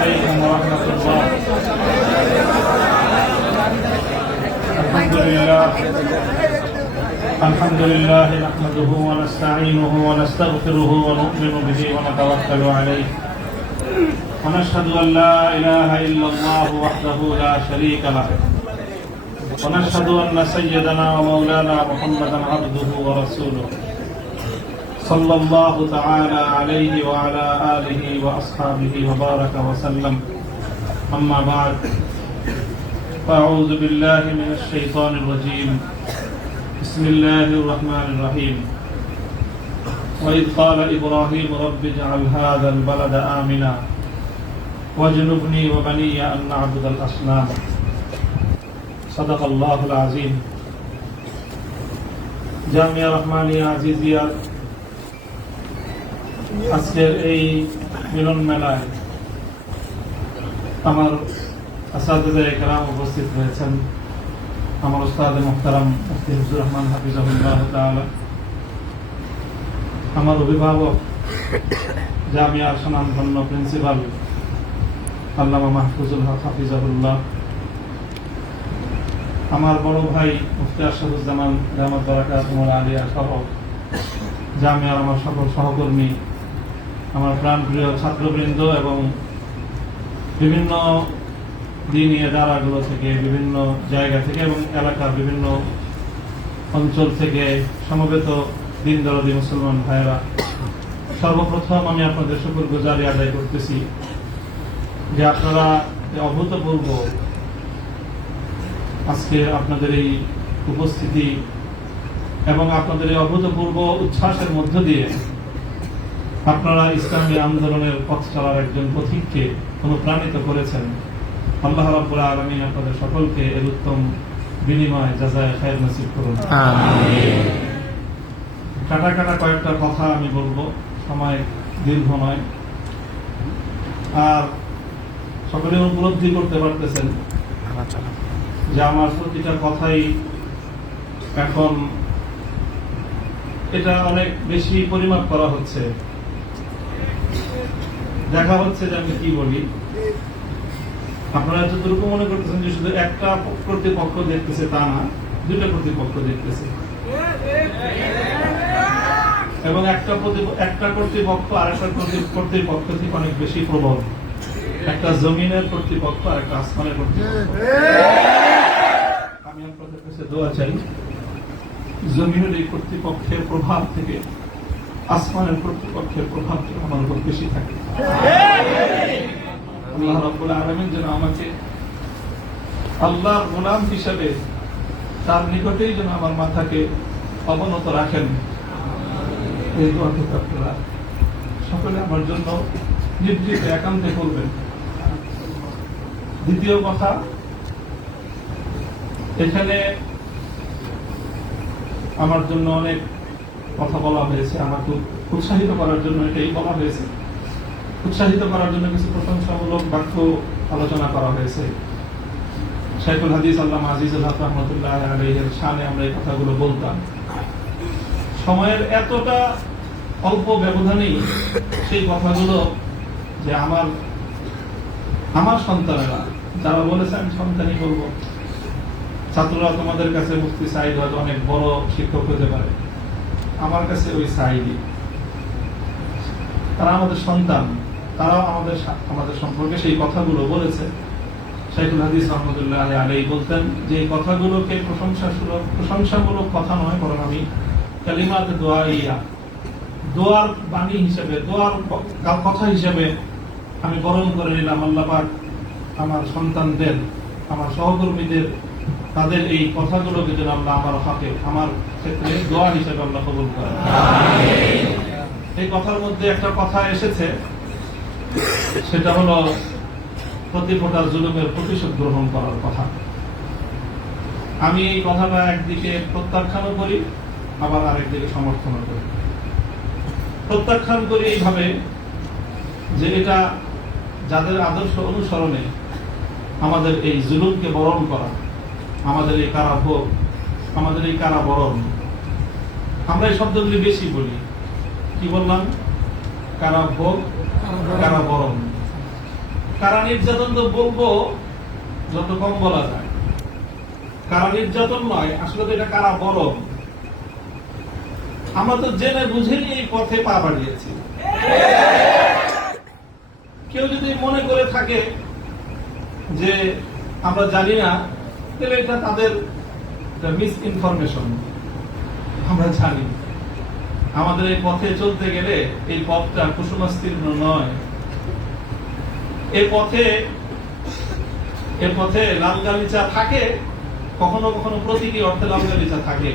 عليكم ورحمة الله. الحمد لله نحمده ونستعينه ونستغفره ونؤمن به ونتوكل عليه ونشهد أن لا إله إلا الله وحده لا شريك له ونشهد أن سيدنا ومولانا محمدا عبده ورسوله صلى الله تعالى عليه وعلى آله وأصحابه وبارك وسلم. أما بعد، فأعوذ بالله من الشيطان الرجيم. بسم الله الرحمن الرحيم. وإذ قال إبراهيم رب اجعل هذا البلد آمنا واجنبني وبني أن نعبد الأصنام. صدق الله العظيم. জামিয়া রহমানিয়া আজিজিয়া আজকের এই মিলন মেলায় আমার আসাদুল্লাহ کرام উপস্থিত হয়েছেন। আমার উস্তাদ মুহতারাম মুফতি হুজুর রহমান হাফিজাহুল্লাহ তাআলা, আমার অভিভাবক জামিয়ার সুনামধন্য প্রিন্সিপাল আল্লামা মাহফুজুল হক হাফিজাহুল্লাহ, আমার বড় ভাই মুফতি আশরাফুজ্জামান দামাত বারাকাতুহুল আলিয়া সহ জামিয়ার আমার সকল সহকর্মী, আমার প্রাণপ্রিয় ছাত্রবৃন্দ এবং বিভিন্ন দিনী ইদারাগুলো থেকে, বিভিন্ন জায়গা থেকে এবং এলাকার বিভিন্ন অঞ্চল থেকে সমবেত দিন দরদি মুসলমান ভাইয়েরা, সর্বপ্রথম আমি আপনাদের শুকরগুজারি আদায় করতেছি যে আপনারা অভূতপূর্ব আজকে আপনাদের এই উপস্থিতি এবং আপনাদের এই অভূতপূর্ব উচ্ছ্বাসের মধ্য দিয়ে আপনারা ইসলামী আন্দোলনের পথ চলার একজন পথিককে অনুপ্রাণিত করেছেন। আল্লাহ রাব্বুল আলামিন আপনাদের সকলকে এর উত্তম বিনিময় জাযায়ে খায়র নসিব করুন। আমিন। কাটা কয়েকটা কথা আমি বলবো, সময় দীর্ঘ নয়। আর সকলে উপলব্ধি করতে পারতেছেন যে আমার প্রতিটা কথাই এখন এটা অনেক বেশি পরিমাপ করা হচ্ছে, দেখা হচ্ছে যে আমি কি বলি। আপনারা যতটুকু মনে করতেছেন যে শুধু একটা কর্তৃপক্ষ দেখতেছে, তা না, দুইটা কর্তৃপক্ষ দেখতেছে এবং একটা কর্তৃপক্ষ আরেকটা কর্তৃপক্ষ থেকে অনেক বেশি প্রবল। একটা জমিনের কর্তৃপক্ষ আর একটা আসমানের কর্তৃপক্ষ। আমি আপনাদের কাছে দোয়া চাই, জমিনের এই কর্তৃপক্ষের প্রভাব থেকে আসমানের কর্তৃপক্ষের প্রভাব আমার উপর বেশি থাকে। আল্লাহ রাব্বুল আলামিন যেন আমাকে আল্লাহর গোলাম হিসেবে তার নিকটেই যেন আমার মাথাকে অবনত রাখেন, এই দোয়া থেকে আপনারা সকলে আমার জন্য নির্দিষ্ট একান্তে করবেন। দ্বিতীয় কথা, এখানে আমার জন্য অনেক কথা বলা হয়েছে, আমাকে উৎসাহিত করার জন্য এটাই বলা হয়েছে। উৎসাহিত করার জন্য কিছু প্রশংসামূলক বাক্য আলোচনা করা হয়েছে। শাইখুল হাদিস আল্লামা আজিজুল হক রাহমাতুল্লাহ আলাইহির শানে আমরা এই কথাগুলো বলতাম। সময়ের এতটা অল্প ব্যবধানেই সেই কথাগুলো যে আমার সন্তানেরা যারা বলেছে আমি সন্তানই বলবো, ছাত্ররা তোমাদের কাছে মুফতি সাঈদ হয়তো অনেক বড় শিক্ষক হতে পারে, আমার কাছে ওই সাঈদই। তারা আমাদের সন্তান, তারাও আমাদের সম্পর্কে সেই কথাগুলো বলেছে। শাইখুল হাদিস রহমতুল্লাহ আলাইহি বলতেন যে এই কথাগুলোকে প্রশংসামূলক কথা নয়, বরং আমি কালিমাত দোয়াইয়া, দোয়ার বাণী হিসেবে, দোয়ার কথা হিসেবে আমি বরণ করে নিলাম। আল্লাহ পাক আমার সন্তানদের, আমার সহকর্মীদের, তাদের এই কথাগুলোকে যেন আল্লাহ আমার হকে, আমার ক্ষেত্রে দোয়া হিসেবে আল্লাহ কবুল করেন। এই কথার মধ্যে একটা কথা এসেছে, সেটা হলো প্রতি ফোঁটা জুলুমের প্রতিশোধ গ্রহণ করার কথা। আমি এই কথাটা একদিকে প্রত্যাখ্যানও করি, আবার আরেকদিকে সমর্থনও করি। প্রত্যাখ্যান করি এইভাবে যে এটা যাদের আদর্শ অনুসরণে আমাদের এই জুলুমকে বরণ করা, আমাদের এই কারাভোগ, আমাদের এই কারাবরণ, আমরা এই শব্দগুলি বেশি বলি। কি বললাম? কারাভোগ, কারাবরণ। কারা নির্যাতন তো বলবো যত কম বলা যায়। কারা নির্যাতন নয়, আসলে তো এটা কারা বরং। আমরা তো জেনে বুঝেই এই পথে পা বাড়িয়েছি। কেউ যদি মনে করে থাকে যে আমরা জানি না, তাহলে এটা তাদের মিস ইনফরমেশন। আমরা জানি আমাদের এই পথে চলতে গেলে এই পথটা কুসুমাস্তীর্ণ নয়। এ পথে লাল গালিচা থাকে, কখনো কখনো প্রতীকী অর্থে লাল গালিচা থাকে,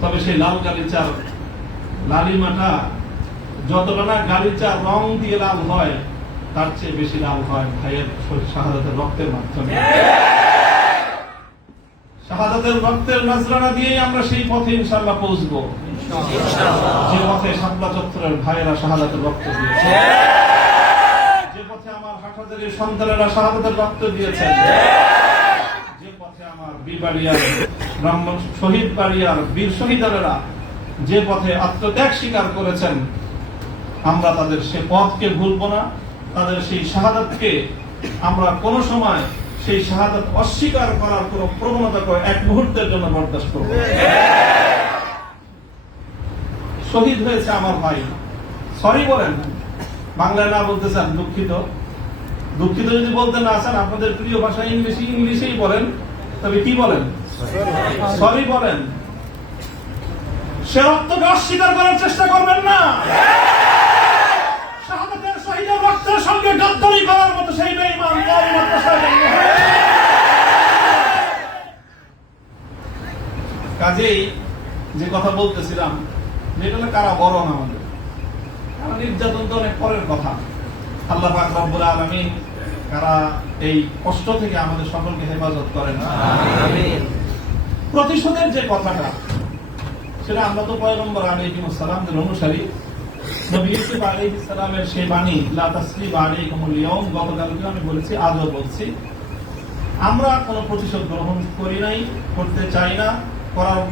তবে সেই লাল গালিচার লালিমাটা যতটা না গালিচা রং দিয়ে লাল হয়, তার চেয়ে বেশি লাল হয় ভাইয়ের শাহাদাতের রক্তের মাধ্যমে। শাহাদাতের রক্তের নজরানা দিয়ে আমরা সেই পথে ইনশাআল্লাহ পৌঁছবো, যে পথে শাপলা চত্বরের ভাইয়েরা শাহাদাতের রক্ত দিয়েছে, যে পথে আমার হাটহাজারীর সন্তানেরা শাহাদাতের রক্ত দিয়েছেন, যে পথে আমার বিবাড়িয়ার শহীদ বাড়িয়ার বীর শহীদারেরা যে পথে আত্মত্যাগ স্বীকার করেছেন, আমরা তাদের সে পথকে ভুলবো না। তাদের সেই শাহাদাতকে আমরা কোন সময় সেই শাহাদাত অস্বীকার করার কোন প্রবণতা করে এক মুহূর্তের জন্য বরদাস্ত করব। শহীদ হয়েছে আমার ভাই, সরি বলেন, বাংলায় না বলতে চান দুঃখিত, দুঃখিত যদি বলতে না চান আপনাদের প্রিয় ভাষা ইংলিশেই বলেন, তবে কি বলেন? সরি বলেন। সে রক্তকে অস্বীকার করার চেষ্টা করবেন না। শাহাদাতের শহীদের রক্তের সঙ্গে গাদ্দারি করার মতো সেই বেঈমান কাজেই যে কথা বলতেছিলাম, এটা কারা বরং আমাদের নির্যাতন তো অনেক পরের কথা। আল্লাহ পাক রব্বুল আলামিন কারা এই কষ্ট থেকে আমাদের সকলকে হেফাজত করেন। আমিন। প্রতিশোধের যে কথাটা, সেটা আমরা তো পয়গম্বর আলাইহিস সালামের অনুসারী। নবী ইউসুফ আলাইহিস সালামের সেই বাণী, লা তাসরিবা আলাইকুমুল ইয়াউম, গতকালকে আমি বলেছি, আজও বলছি, আমরা কোনো প্রতিশোধ গ্রহণ করি নাই, করতে চাই না। করার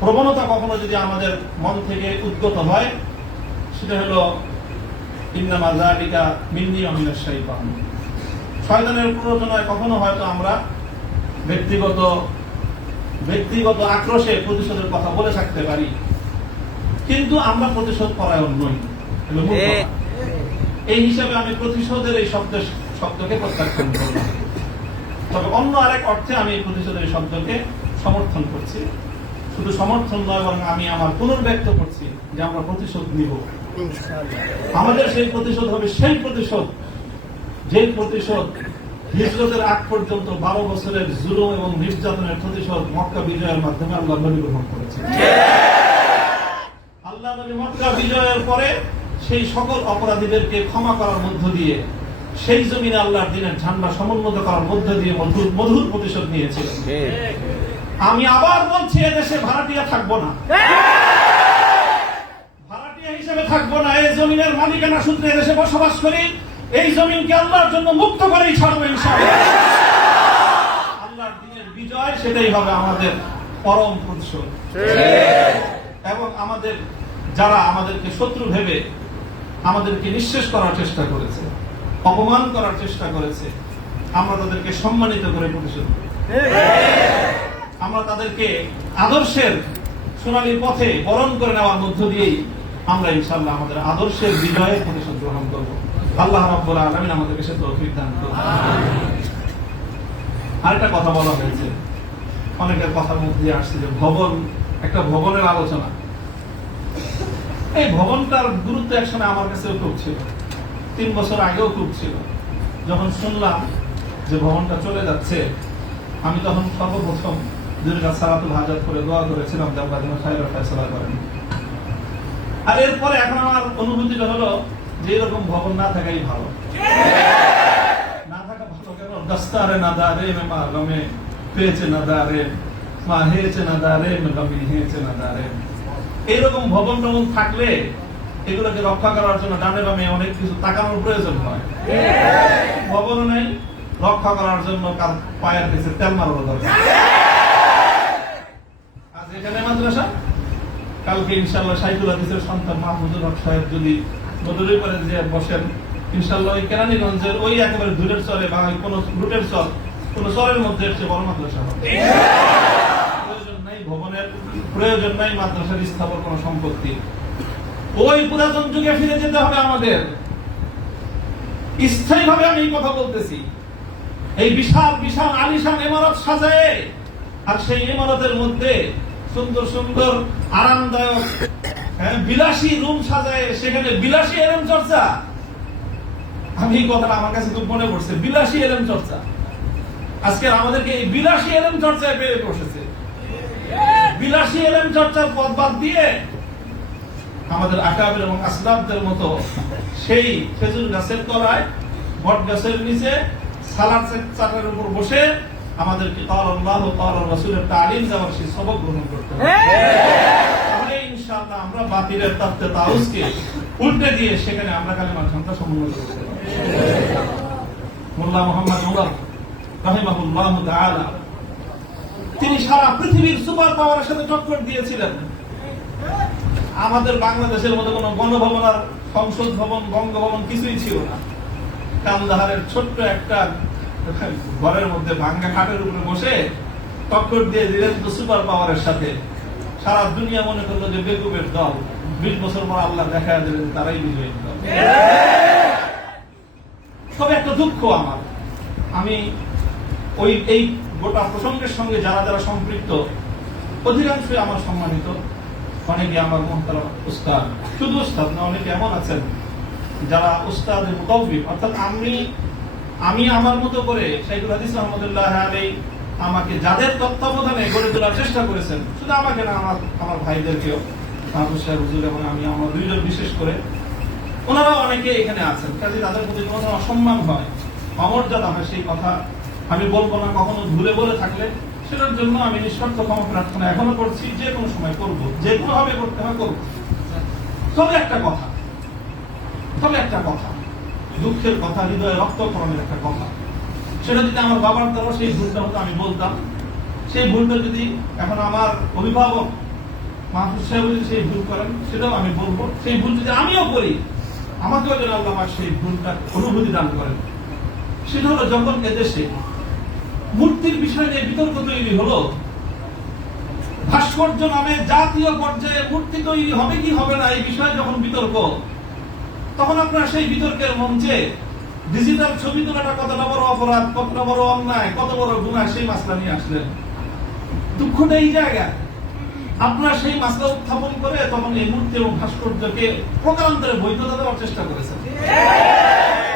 প্রবণতা কখনো যদি আমাদের মন থেকে উদ্গত হয়, সেটা হলো ইন্নামা যালিকা মিন্নী ওয়া মিনাশ শাইতান, শয়তানের প্ররোচনায় কখনো হয়তো আমরা ব্যক্তিগত আক্রোশে প্রতিশোধের কথা বলে থাকতে পারি, কিন্তু আমরা প্রতিশোধ পরায়ণ নই। এই হিসাবে আমি প্রতিশোধের এই শব্দকে প্রত্যাখ্যান করলাম। তবে অন্য আরেক অর্থে আমি এই প্রতিশোধের এই শব্দকে সমর্থন করছি। শুধু সমর্থন নয়, বরং আমি আমার পুনর্ব্যক্ত করছি যে আমরা প্রতিশোধ নিব। আমাদের সেই প্রতিশোধ হবে সেই প্রতিশোধ, যে প্রতিশোধ হিজরতের আগ পর্যন্ত 12 বছরের জুলুম এবং নির্যাতনের প্রতিশোধ মক্কা বিজয়ের মাধ্যমে আল্লাহ নবী গ্রহণ করেছেন। আল্লাহ নবী মক্কা বিজয়ের পরে সেই সকল অপরাধীদেরকে ক্ষমা করার মধ্য দিয়ে, সেই জমিনে আল্লাহর দ্বীনের ঝান্ডা সমুন্নত করার মধ্য দিয়ে মধুর প্রতিশোধ নিয়েছিলেন। আমি আবার বলছি, এদেশে ভাড়াটিয়া থাকবো না, ভাড়াটিয়া হিসেবে থাকবো না। এই জমিনের মালিকানা সূত্রে এদেশে বসবাস করি। এই জমিনকে আল্লাহর জন্য মুক্ত করেই ছাড়বো ইনশাআল্লাহ। আল্লাহর দ্বীনের বিজয়, সেটাই হবে আমাদের পরম প্রতিশোধ। এবং আমাদের যারা আমাদেরকে শত্রু ভেবে আমাদেরকে নিঃশেষ করার চেষ্টা করেছে, অপমান করার চেষ্টা করেছে, আমরা তাদেরকে সম্মানিত করে প্রতিশোধ করি। আমরা তাদেরকে আদর্শের সোনালী পথে বরণ করে নেওয়ার মধ্য দিয়েই আমরা ইনশাআল্লাহ আমাদের আদর্শের বিজয়ের প্রতিশোধ গ্রহণ করব। আল্লাহ রাব্বুল আলামিন আমাদেরকে সে তৌফিক দান করুন। আরেকটা কথা বলা হয়েছে, অনেকের কথার মধ্যে আসছে যে ভবন, একটা ভবনের আলোচনা। এই ভবনটার গুরুত্ব একসময় আমার কাছেও খুব ছিল, 3 বছর আগেও খুব ছিল। যখন শুনলাম যে ভবনটা চলে যাচ্ছে, আমি তখন সর্বপ্রথম দুইয়ের কাছে সালাতুল হাজাত করে দোয়া করেছিলাম যে আল্লাহ যেন খায়রের ফয়সালা করেন। আর এরপরে এখন আমার অনুভূতিটা হলো যে এরকম ভবন না থাকাই ভালো। না থাকা ভালো কেন? দস্তারে না দারে মা গমে পেয়েছে না দারে মা হেয়েছে না দারে গমি হেয়েছে না দারে। এইরকম ভবন টবন থাকলে এগুলোকে রক্ষা করার জন্য ডানে বামে অনেক কিছু তাকানোর প্রয়োজন হয়। ভবনও নেই, রক্ষা করার জন্য কার পায়ের কাছে তেল মারানো দরকার। আজ এখানে মাদ্রাসা, কালকে ইনশাআল্লাহ শাইখুল হাদিসের সন্তান মাহমুদুল হক সাহেব যদি বদলি করে যে বসেন, ইনশাআল্লাহ ওই কেরানীগঞ্জের ওই একেবারে দূরের চরে বা কোন রুটের চর, কোন চরের মধ্যে এর চেয়ে বড় মাদ্রাসা হবে। প্রয়োজন নাই ভবনের, প্রয়োজন নাই মাদ্রাসার স্থাপন কোন সম্পত্তি। ওই পুরাতন যুগে ফিরে যেতে হবে আমাদের। স্থায়ীভাবে আমি এই কথা বলতেছি। এই বিশাল বিশাল আলিশান ইমারত সাজায়, আর সেই ইমারতের মধ্যে সুন্দর সুন্দর আরামদায়ক বিলাসী রুম সাজায়, সেখানে বিলাসী এলেম চর্চা। আমি এই কথাটা আমার কাছে খুব মনে পড়ছে, বিলাসী এলেম চর্চা। আজকে আমাদেরকে এই বিলাসী এলেম চর্চায় পেয়ে বসেছে। বিলাসী এলেম চর্চার পথ বাদ দিয়ে আমাদের আকাবের এবং আসলাফদের মতো সেই খেজুর গাছের তলায়, বট গাছের নিচে সালাদ চাটার উপর বসে আমাদেরকে আল্লাহ ও রাসূলের তালিম দেওয়ার সেই সবক গ্রহণ করতে হবে। তাহলে ইনশাআল্লাহ আমরা বাতিলের তাওতে তাউসকে উল্টে দিয়ে সেখানে আমরা কালেমার সংখ্যা সমন্বয় করতে পারব। মোল্লা মুহাম্মদ উমর রাহিমাহুল্লাহ তাআলা তিনি সারা পৃথিবীর সুপার পাওয়ারের সাথে টক্কর দিয়েছিলেন। আমাদের বাংলাদেশের মতো কোনো গণভবন আর সংসদ ভবন, বঙ্গভবন কিছুই ছিল না। কান্দাহারের ছোট্ট একটা ঘরের মধ্যে ভাঙ্গা খাটের উপরে বসে টক্কর দিয়ে দিলেন তো সুপার পাওয়ারের সাথে। সারা দুনিয়া মনে করলো যে বেকুবের দল। 20 বছর পর আল্লাহ দেখা দিলেন তারাই বিজয়ী দল। তবে একটা দুঃখ আমার, আমি ওই এই গোটা প্রসঙ্গের সঙ্গে যারা যারা সম্পৃক্ত অধিকাংশই আমার সম্মানিত, অনেকে আমার মুহতারাম উস্তাদ, শুধু উস্তাদ না, অনেকে এমন আছেন যারা উস্তাদের মুতাওয়্যিব, অর্থাৎ আমি আমার মতো করে শাইখুল হাদিস রাহমাতুল্লাহ আলাইহি আমাকে যাদের তত্ত্বাবধানে গড়ে তোলার চেষ্টা করেছেন, শুধু আমাকে না, আমার ভাইদেরকেও, মাহফুজ সাহেব হুজুর এবং আমি, আমরা দুইজন বিশেষ করে, ওনারা অনেকে এখানে আছেন। কাজে তাদের প্রতি কোনো অসম্মান হয়, অমর্যাদা হয়, সেই কথা আমি বলবো না। কখনো ভুলে বলে থাকলে সেটার জন্য আমি নিঃস্বার্থ ক্ষমা প্রার্থনা এখনো করছি, যে কোনো সময় করবো, যে কোনো ভাবে করতে হয় করবো। তবে একটা কথা, দুঃখের কথা, হৃদয়ে রক্তক্ষরণের একটা কথা, সেটা যদি আমার বাবার দ্বারা সেই ভুলটা হতো আমি বলতাম। সেই ভুলটা যদি এখন আমার অভিভাবক মাহফুজ সাহেব যদি সেই ভুল করেন সেটাও আমি বলবো। সেই ভুল যদি আমিও করি, আমাকেও যেন আল্লাহ আমার সেই ভুলটা অনুভূতি দান করেন। সেটা হলো যখন এদেশে মূর্তির বিষয় নিয়ে বিতর্ক তৈরি হলো, ভাস্কর্য নামে জাতীয় পর্যায়ে মূর্তি তৈরি হবে কি হবে না এই বিষয়ে যখন বিতর্ক, তখন আপনারা সেই বিতর্কের মঞ্চে ডিজিটাল ছবি তোলাটা কতটা বড় অপরাধ, কতটা বড় অন্যায়, কত বড় গুনাহ, সেই মাসলা নিয়ে আসলেন। দুঃখটা এই জায়গায়, আপনারা সেই মাসলা উত্থাপন করে তখন এই মূর্তি এবং ভাস্কর্যকে প্রকারান্তরে বৈধতা দেওয়ার চেষ্টা করেছেন।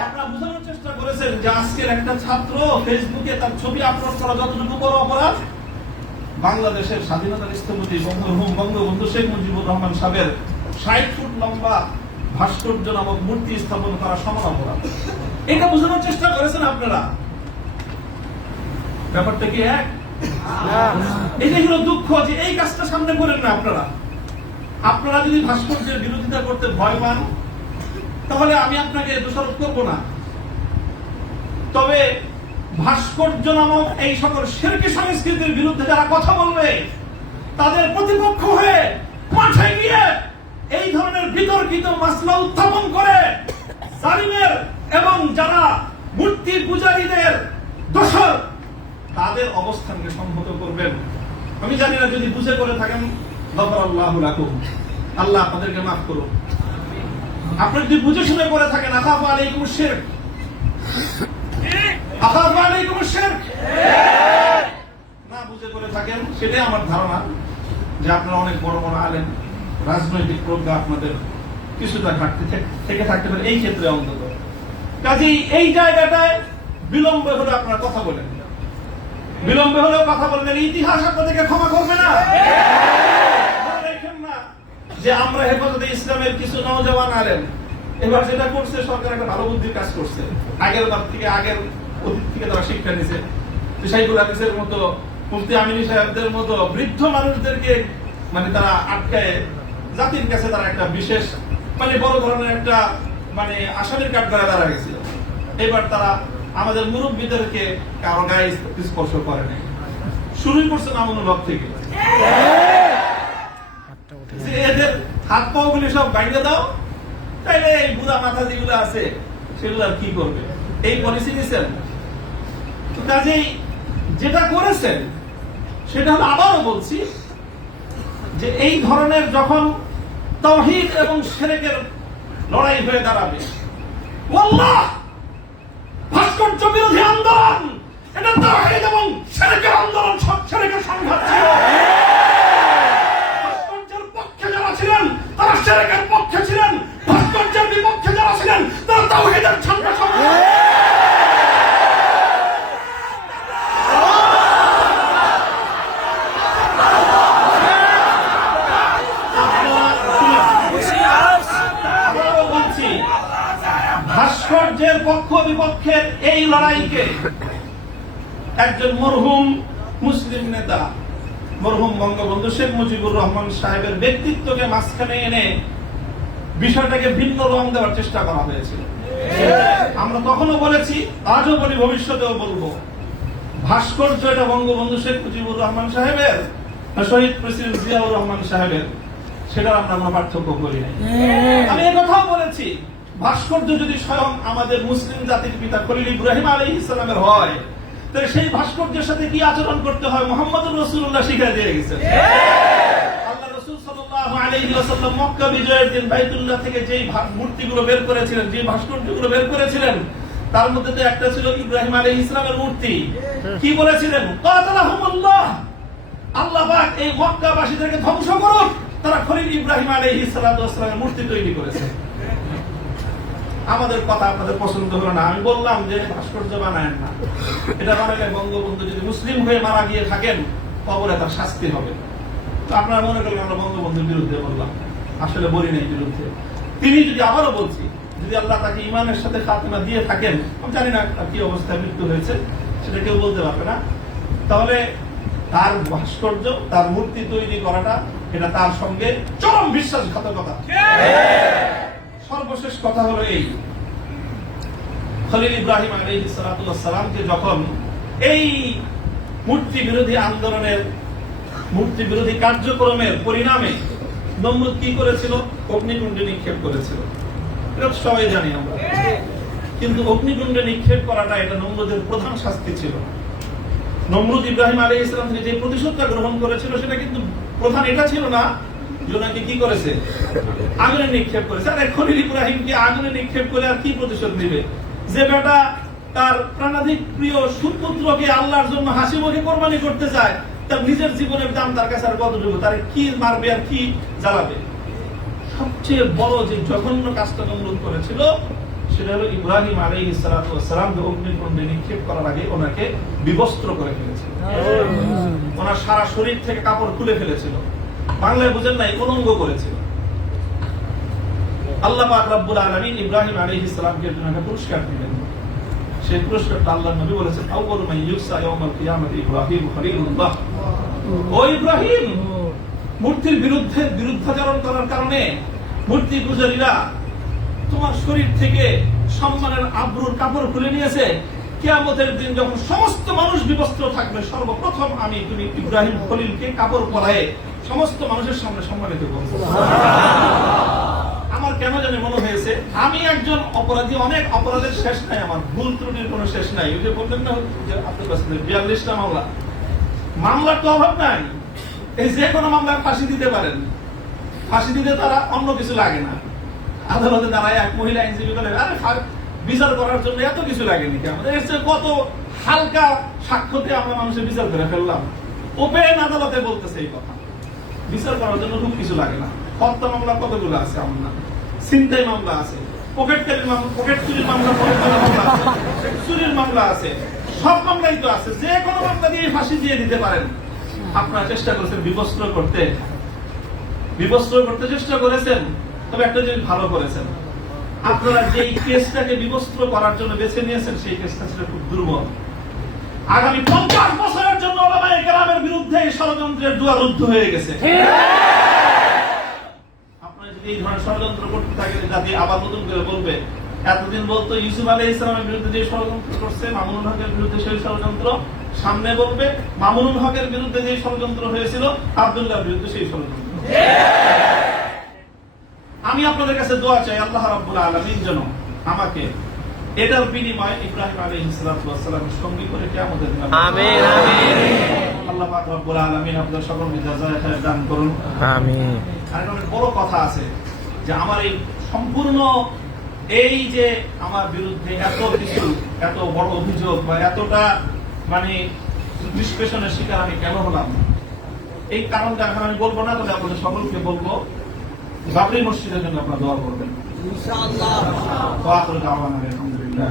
আপনারা বোঝানোর চেষ্টা করেছেন যে আজকের একটা ছাত্র ফেসবুকে তার ছবি আপলোড করা যতটুকু বড় অপরাধ, বাংলাদেশের স্বাধীনতার স্থপতি বঙ্গবন্ধু শেখ মুজিবুর রহমান সাহেবের 60 ফুট লম্বা ভাস্কর্য নামক মূর্তি স্থাপন করা সমান অপরাধ। এটা বোঝানোর চেষ্টা করেছেন আপনারা। ব্যাপারটা কি এক? এটাই হলো দুঃখ যে এই কাজটা সামনে করেন না আপনারা যদি ভাস্কর্যের বিরোধিতা করতে ভয় পান, তাহলে আমি আপনাকে দোষারোপ করব না। তবে ভাস্কর্য নামক এই সকল শিরকি সংস্কৃতির বিরুদ্ধে যারা কথা বলবে, তাদের প্রতিপক্ষ হয়ে মাঠে গিয়ে এই ধরনের বিতর্কিত মাসলা উত্থাপন করে জালিমের এবং যারা মূর্তি পূজারীদের দোষর, তাদের অবস্থানকে সংহত করবেন। আমি জানি না, যদি বুঝে করে থাকেন গফরাল্লাহু লাকুম, আল্লাহ আপনাদেরকে মাফ করুন। আপনি যদি বুঝে শুনে করে থাকেন আখাফু আলাইকুম শিরক, আখাফু আলাইকুম শিরক, না বুঝে করে থাকেন, সেটাই আমার ধারণা যে আপনারা অনেক বড় বড় আলেম, রাজনৈতিক প্রজ্ঞা আপনাদের কিছুটা ঘাটতি থেকে থাকতে পারে এই ক্ষেত্রে অন্তত। কাজেই এই জায়গাটায় বিলম্ব হলে আপনারা কথা বলেন, বিলম্ব হলেও কথা বলবেন, ইতিহাস আপনাদেরকে ক্ষমা করবে না। দেখেন না যে আমরা হেফাজতে ইসলামের কিছু নওজওয়ান আলেম এবার যেটা করছে, সরকার একটা ভালো বুদ্ধির কাজ করছে। আগের অতীত থেকে তারা শিক্ষা নিছে। শাইখুল হাদিসের মতো, মুফতি আমিনী সাহেবদের মতো বৃদ্ধ মানুষদেরকে মানে তারা আটকায় জাতির কাছে তারা একটা বিশেষ মানে বড় ধরনের একটা মানে আসামির কাঠগড়ায় দাঁড়া গেছিল। এবার তারা আমাদের মুরব্বীদেরকে কারো গায়ে স্পর্শ করে নাই, শুরুই করছে নামুনুল থেকে যে এদের হাত পাও গুলি সব বাইরে দাও, তাইলে এই বুড়া মাথা যেগুলো আছে সেগুলো আর কি করবে, এই পলিসি নিছেন। তো কাজেই যেটা করেছেন সেটা হলো, আবারও বলছি, যে এই ধরনের যখন তাওহীদ এবং শিরকের লড়াই হয়ে দাঁড়াবে, আল্লাহ ভাস্কর্য বিরোধী আন্দোলন এটা তাওহীদ এবং শিরকের আন্দোলন, সব শিরকের সংঘাত ছিল। ভাস্কর্যের পক্ষে যারা ছিলেন তারা শিরকের পক্ষে ছিলেন, ভাস্কর্যের বিপক্ষে যারা ছিলেন তারা তাওহীদের সংঘাত। ভাস্কর্যের পক্ষ বিপক্ষের এই লড়াইকে একজন মরহুম মুসলিম নেতা, মরহুম বঙ্গবন্ধু শেখ মুজিবুর রহমান সাহেবের ব্যক্তিত্বকে মাঝখানে এনে বিষয়টাকে ভিন্ন রং দেওয়ার চেষ্টা করা হয়েছিল। আমরা তখনও বলেছি, আজও বলি, ভবিষ্যতেও বলবো, ভাস্কর্য এটা বঙ্গবন্ধু শেখ মুজিবুর রহমান সাহেবের, শহীদ প্রেসিডেন্ট জিয়াউর রহমান সাহেবের, সেটার আমরা পার্থক্য করি নাই। আমি একথাও বলেছি, ভাস্কর্য যদি স্বয়ং আমাদের মুসলিম জাতির পিতা খলিল ইব্রাহিম আলাইহিস সালামের হয়, তাহলে সেই ভাস্কর্যের সাথে কি আচরণ করতে হয় মুহাম্মদুর রাসূলুল্লাহ শিখিয়ে দিয়ে গেছেন। আল্লাহ রাসূল সাল্লাল্লাহু আলাইহি ওয়াসাল্লাম মক্কা বিজয়ের দিন বাইতুল্লাহ থেকে যেই মূর্তিগুলো বের করেছিলেন, যে ভাস্কর্যগুলো বের করেছিলেন, তার মধ্যে তো একটা ছিল ইব্রাহিম আলাইহিস সালামের মূর্তি। কি বলেছিলেন? কাতালাহুমুল্লাহ, আল্লাহ পাক এই মক্কাবাসীদেরকে ধ্বংস করুক, তারা খলিল ইব্রাহিম আলাইহিস সালামের মূর্তি তৈরি করেছে। আমাদের কথা আপনাদের পছন্দ হলো না, আমি বললাম যে ভাস্কর্য বানায়েন না, এটা বানালে বঙ্গবন্ধু যদি মুসলিম হয়ে মারা গিয়ে থাকেন কবরে তার শাস্তি হবে। তো আপনারা মনে করলেন আমরা বঙ্গবন্ধুর বিরুদ্ধে বললাম, আসলে বলি নাই বিরুদ্ধে। তিনি যদি, আবারও বলছি, যদি আল্লাহ তাকে ইমানের সাথে খাতিমা দিয়ে থাকেন, আমি জানি না কি অবস্থায় মৃত্যু হয়েছে সেটা কেউ বলতে পারবে না, তাহলে তার ভাস্কর্য, তার মূর্তি তৈরি করাটা এটা তার সঙ্গে চরম বিশ্বাসঘাতকতা। সর্বশেষ কথা হলো এই, খলিল ইব্রাহিম আলাইহিস সালামকে যখন এই মূর্তি বিরোধী আন্দোলনের, মূর্তি বিরোধী কার্যক্রমের পরিণামে নমরুদ কি করেছিল? অগ্নিকুণ্ডে নিক্ষেপ করেছিল। এটা সবাই জানি আমরা। কিন্তু অগ্নিকুণ্ডে নিক্ষেপ করাটা এটা নমরুদের প্রধান শাস্তি ছিল। নমরুদ ইব্রাহিম আলাইহিস সালাম থেকে যে প্রতিশোধটা গ্রহণ করেছিল সেটা কিন্তু প্রধান এটা ছিল না যে ওনাকে কি করেছে, আগুনে নিক্ষেপ করেছে। আর খলিল ইব্রাহিমকে আগুনে নিক্ষেপ করে আর কি প্রতিশোধ দিবে? যে বেটা তার প্রাণাধিক প্রিয় সুপুত্রকে আল্লাহর জন্য হাসি মুখে কোরবানি করতে চায়, তার নিজের জীবনের দাম তার কাছে আর কতটুকু, তার কি মারবে আর কি জ্বালাবে? সবচেয়ে বড় যে জঘন্য কাজটা নমরুদ করেছিল সেটা হলো ইব্রাহিম আলাইহিস সালামকে অগ্নিকুণ্ডে নিক্ষেপ করার আগে ওনাকে বিবস্ত্র করে ফেলেছিল। ওনার সারা শরীর থেকে কাপড় খুলে ফেলেছিল, বাংলায় বুঝেন নাই, উলঙ্গ করেছিল। আল্লাহ পাক রব্বুল আলামিন ইব্রাহিম আলাইহিস সালামকে জন্য পুরস্কার দিলেন। সেই পুরস্কারটা আল্লাহর নবী বলেছেন, আউয়ালু মান ইউসা ইয়াউমাল কিয়ামাতি ইব্রাহিম খলিলুল্লাহ। ও ইব্রাহিম, মূর্তির বিরুদ্ধাচরণ করার কারণে মূর্তি পূজারীরা তোমার শরীর থেকে সম্মানের আবরুর কাপড় খুলে নিয়েছে। কিয়ামতের দিন যখন সমস্ত মানুষ বিবস্ত্র থাকবে, সর্বপ্রথম আমি তুমি ইব্রাহিম খলিলকে কাপড় পরায়ে সমস্ত মানুষের সামনে সম্মানিত করব। আমার কেন জানি মনে হয়েছে আমি একজন অপরাধী, অনেক অপরাধের শেষ নাই, আমার ভুল ত্রুটির কোনো শেষ নাই। ওই যে বললেন না যে আপনার কাছে 42টা মামলা, মামলার তো অভাব নাই। এই যে কোনো মামলায় ফাঁসি দিতে পারেন, ফাঁসি দিতে তারা অন্য কিছু লাগে না। আদালতে দাঁড়ায় এক মহিলা আইনজীবী বলে, আরে বিচার করার জন্য এত কিছু লাগেনি কি আমাদের? এর চেয়ে কত হালকা সাক্ষ্যতে আমরা মানুষের বিচার করে ফেললাম। ওপেন আদালতে বলতেছে এই কথা, বিচার করার জন্য খুব কিছু লাগে না। হত্যা মামলা কতগুলো আছে, আমরা ছিনতাই মামলা আছে, পকেট চুরির মামলা আছে, চুরির মামলা আছে, সব মামলাই তো আছে। যে কোনো মামলা দিয়ে ফাঁসি দিয়ে দিতে পারেন। আপনারা চেষ্টা করেছেন বিবস্ত্র করতে চেষ্টা করেছেন, তবে একটা জিনিস ভালো করেছেন, আপনারা যেই কেসটাকে বিবস্ত্র করার জন্য বেছে নিয়েছেন সেই কেসটা ছিল খুব দুর্বল। আগামী 50 বছরের জন্য ওলামায়ে কেরামের বিরুদ্ধে এই ষড়যন্ত্রের দুয়ার রুদ্ধ হয়ে গেছে। আপনারা যদি এই ধরনের ষড়যন্ত্র করতে থাকেন, জাতি আবার নতুন করে বলবে, এতদিন বলতো ইউসুফ আলাইহিস সালামের বিরুদ্ধে যে ষড়যন্ত্র করছে, মামুনুল হকের বিরুদ্ধে সেই ষড়যন্ত্র, সামনে বলবে মামুনুল হকের বিরুদ্ধে যে ষড়যন্ত্র হয়েছিল, আব্দুল্লাহর বিরুদ্ধে সেই ষড়যন্ত্র। আমি আপনাদের কাছে দোয়া চাই, আল্লাহ রাব্বুল আলামিন যেন আমাকে এটার বিনিময়ে ইব্রাহিম আলাইহিস সালামের সঙ্গী করে কিয়ামতের দিন আমিন আমিন আল্লাহ পাক রব্বুল আলামিন আপনাদের সকলকে জাযায়ে খায়র দান করুন। আমিন। আর অনেক বড় কথা আছে যে আমার এই সম্পূর্ণ এই যে আমার বিরুদ্ধে এত কিছু, এত বড় অভিযোগ বা এতটা মানে নিষ্পেষণের শিকার আমি কেন হলাম, এই কারণটা এখন আমি বলবো না, তবে আপনাদের সকলকে বলবো বাবরি মসজিদের জন্য আপনারা দোয়া করবেন ইনশাআল্লাহ। ওয়া আখিরু দাওয়ানা আলহামদুলিল্লাহ।